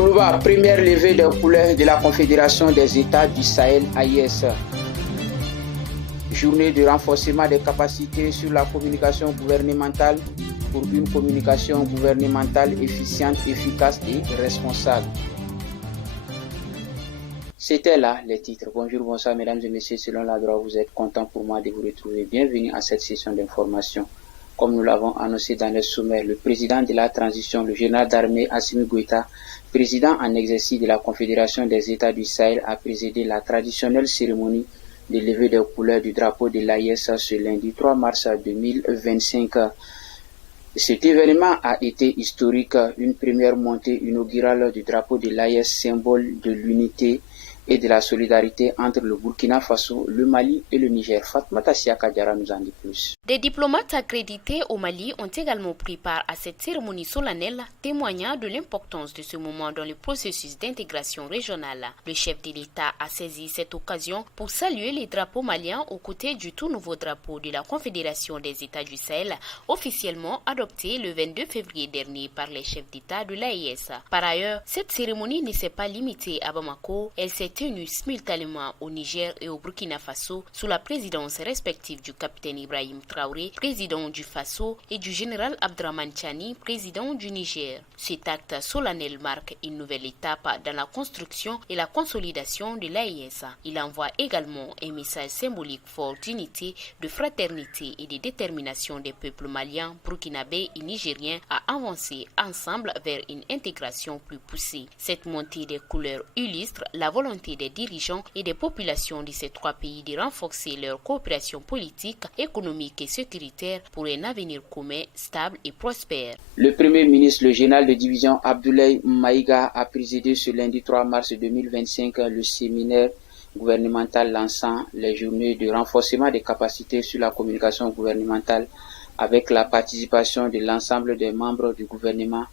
Koulouba, première levée des couleurs de la Confédération des États du Sahel AIS. Journée de renforcement des capacités sur la communication gouvernementale pour une communication gouvernementale efficiente, efficace et responsable. C'était là les titres. Bonjour, bonsoir mesdames et messieurs, selon la droite, vous êtes contents pour moi de vous retrouver. Bienvenue à cette session d'information. Comme nous l'avons annoncé dans le sommaire, le président de la transition, le général d'armée Assimi Goïta, président en exercice de la Confédération des États du Sahel, a présidé la traditionnelle cérémonie de levée des couleurs du drapeau de l'AIS ce lundi 3 mars 2025. Cet événement a été historique, une première montée inaugurale du drapeau de l'AIS, symbole de l'unité et de la solidarité entre le Burkina Faso, le Mali et le Niger. Fatmata Siaka Diarra nous en dit plus. Des diplomates accrédités au Mali ont également pris part à cette cérémonie solennelle, témoignant de l'importance de ce moment dans le processus d'intégration régionale. Le chef de l'État a saisi cette occasion pour saluer les drapeaux maliens aux côtés du tout nouveau drapeau de la Confédération des États du Sahel, officiellement adopté le 22 février dernier par les chefs d'État de l'AES. Par ailleurs, cette cérémonie ne s'est pas limitée à Bamako, elle s'est tenue simultanément au Niger et au Burkina Faso sous la présidence respective du capitaine Ibrahim Traoré, président du Faso, et du général Abdraman Chani, président du Niger. Cet acte solennel marque une nouvelle étape dans la construction et la consolidation de l'AES. Il envoie également un message symbolique fort d'unité, de fraternité et de détermination des peuples maliens, burkinabés et nigériens à avancer ensemble vers une intégration plus poussée. Cette montée des couleurs illustre la volonté des dirigeants et des populations de ces trois pays de renforcer leur coopération politique, économique et sécuritaire pour un avenir commun, stable et prospère. Le Premier ministre, le général de division Abdoulaye Maïga, a présidé ce lundi 3 mars 2025 le séminaire gouvernemental lançant les journées de renforcement des capacités sur la communication gouvernementale avec la participation de l'ensemble des membres du gouvernement.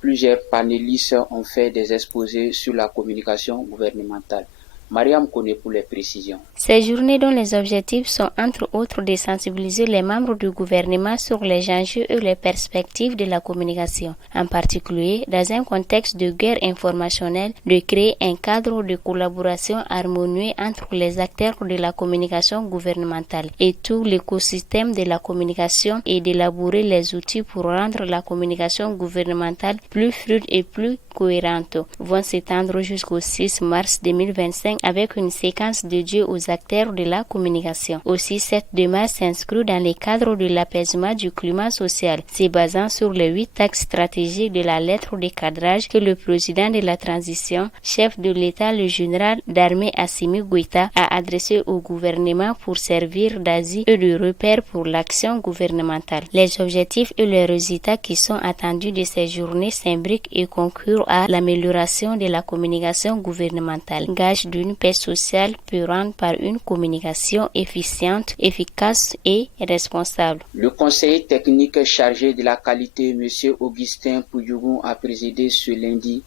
Plusieurs panélistes ont fait des exposés sur la communication gouvernementale. Mariam connaît pour les précisions. Ces journées dont les objectifs sont entre autres de sensibiliser les membres du gouvernement sur les enjeux et les perspectives de la communication, en particulier dans un contexte de guerre informationnelle, de créer un cadre de collaboration harmonieux entre les acteurs de la communication gouvernementale et tout l'écosystème de la communication et d'élaborer les outils pour rendre la communication gouvernementale plus fluide et plus cohérente, vont s'étendre jusqu'au 6 mars 2025 avec une séquence dédiée aux acteurs de la communication. Aussi, cette démarche s'inscrit dans le cadre de l'apaisement du climat social, se basant sur les 8 axes stratégiques de la lettre de cadrage que le président de la transition, chef de l'État, le général d'armée Assimi Goïta, a adressé au gouvernement pour servir d'asile et de repère pour l'action gouvernementale. Les objectifs et les résultats qui sont attendus de ces journées s'imbriquent et concourent à l'amélioration de la communication gouvernementale, gage d'une paix sociale purante par une communication efficiente, efficace et responsable. Le conseiller technique chargé de la qualité, M. Augustin Pouyougou, a présidé ce lundi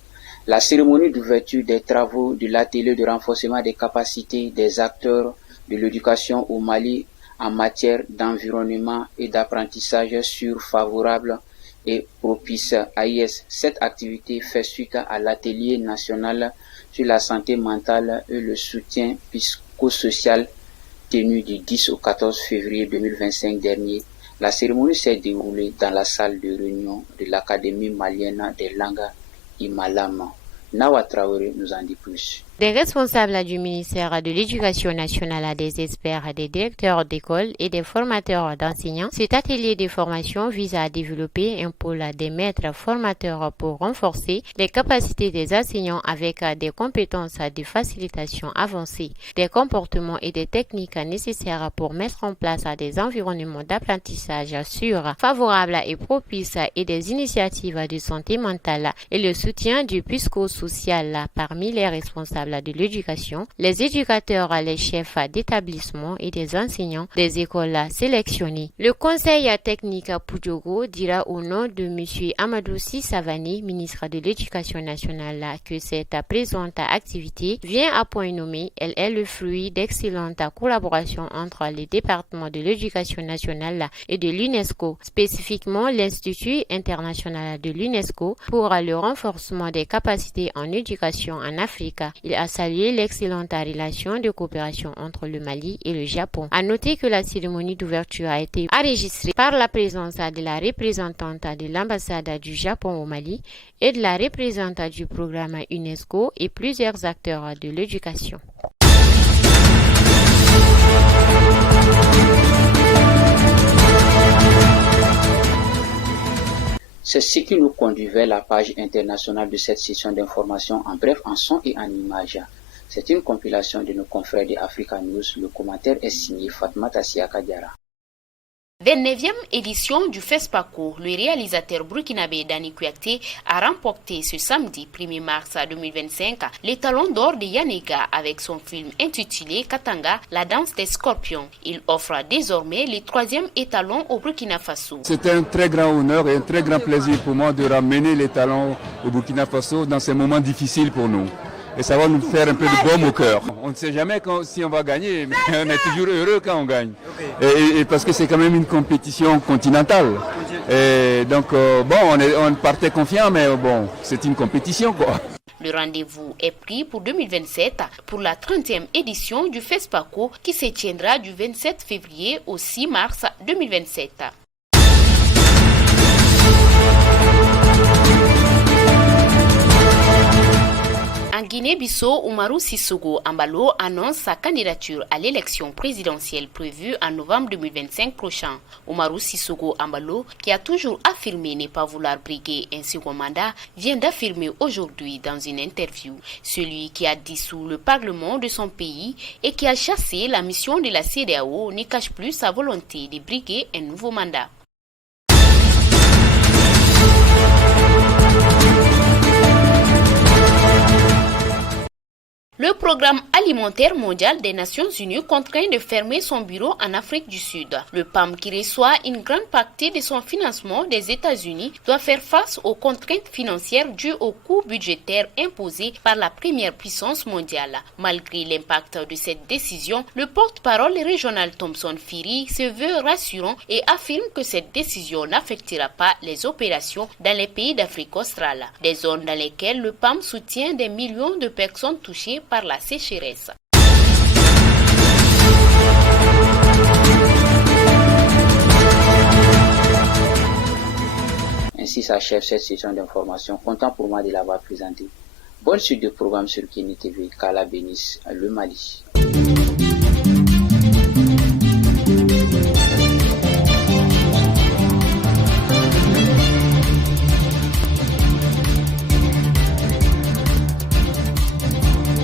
la cérémonie d'ouverture des travaux de l'atelier de renforcement des capacités des acteurs de l'éducation au Mali en matière d'environnement et d'apprentissage sûr, favorable et propice AIS. Cette activité fait suite à l'atelier national sur la santé mentale et le soutien psychosocial tenu du 10 au 14 février 2025 dernier. La cérémonie s'est déroulée dans la salle de réunion de l'Académie malienne des langues Imalama. Nawa Traoré nous en dit plus. Des responsables du ministère de l'Éducation nationale, des experts, des directeurs d'école et des formateurs d'enseignants, cet atelier de formation vise à développer un pôle des maîtres formateurs pour renforcer les capacités des enseignants avec des compétences de facilitation avancées, des comportements et des techniques nécessaires pour mettre en place des environnements d'apprentissage sûrs, favorables et propices et des initiatives de santé mentale et le soutien du psychosocial parmi les responsables responsables de l'éducation, les éducateurs, les chefs d'établissement et des enseignants des écoles sélectionnées. Le conseil technique Poudjogo dira au nom de M. Amadou Sissavani, ministre de l'Éducation nationale, que cette présente activité vient à point nommé. Elle est le fruit d'excellentes collaborations entre les départements de l'Éducation nationale et de l'UNESCO, spécifiquement l'Institut international de l'UNESCO pour le renforcement des capacités en éducation en Afrique. Il a salué l'excellente relation de coopération entre le Mali et le Japon. À noter que la cérémonie d'ouverture a été enregistrée par la présence de la représentante de l'ambassade du Japon au Mali et de la représentante du programme UNESCO et plusieurs acteurs de l'éducation. C'est ce qui nous conduit vers la page internationale de cette session d'information en bref, en son et en images. C'est une compilation de nos confrères de Africa News. Le commentaire est signé Fatmata Siaka Diarra. 29e édition du FESPACO, le réalisateur burkinabé Dani Kouyaté a remporté ce samedi 1er mars 2025 l'étalon d'or de Yanega avec son film intitulé Katanga, la danse des scorpions. Il offre désormais le 3e étalon au Burkina Faso. C'est un très grand honneur et un très grand plaisir pour moi de ramener l'étalon au Burkina Faso dans ces moments difficiles pour nous. Et ça va nous faire un peu de baume au cœur. On ne sait jamais si on va gagner, mais on est toujours heureux quand on gagne. Et parce que c'est quand même une compétition continentale. Et donc, on partait confiant, mais bon, c'est une compétition, quoi. Le rendez-vous est pris pour 2027 pour la 30e édition du FESPACO qui se tiendra du 27 février au 6 mars 2027. En Guinée-Bissau, Umaru Sissoco Embalo annonce sa candidature à l'élection présidentielle prévue en novembre 2025 prochain. Umaru Sissoco Embalo, qui a toujours affirmé ne pas vouloir briguer un second mandat, vient d'affirmer aujourd'hui dans une interview. Celui qui a dissous le Parlement de son pays et qui a chassé la mission de la CEDEAO ne cache plus sa volonté de briguer un nouveau mandat. Le Programme alimentaire mondial des Nations Unies contraint de fermer son bureau en Afrique du Sud. Le PAM, qui reçoit une grande partie de son financement des États-Unis, doit faire face aux contraintes financières dues aux coûts budgétaires imposés par la première puissance mondiale. Malgré l'impact de cette décision, le porte-parole régional Thomson Phiri se veut rassurant et affirme que cette décision n'affectera pas les opérations dans les pays d'Afrique australe, des zones dans lesquelles le PAM soutient des millions de personnes touchées par la sécheresse. Ainsi s'achève cette session d'information. Content pour moi de l'avoir présentée. Bonne suite de programmes sur Kini TV. Qu'Allah bénisse le Mali.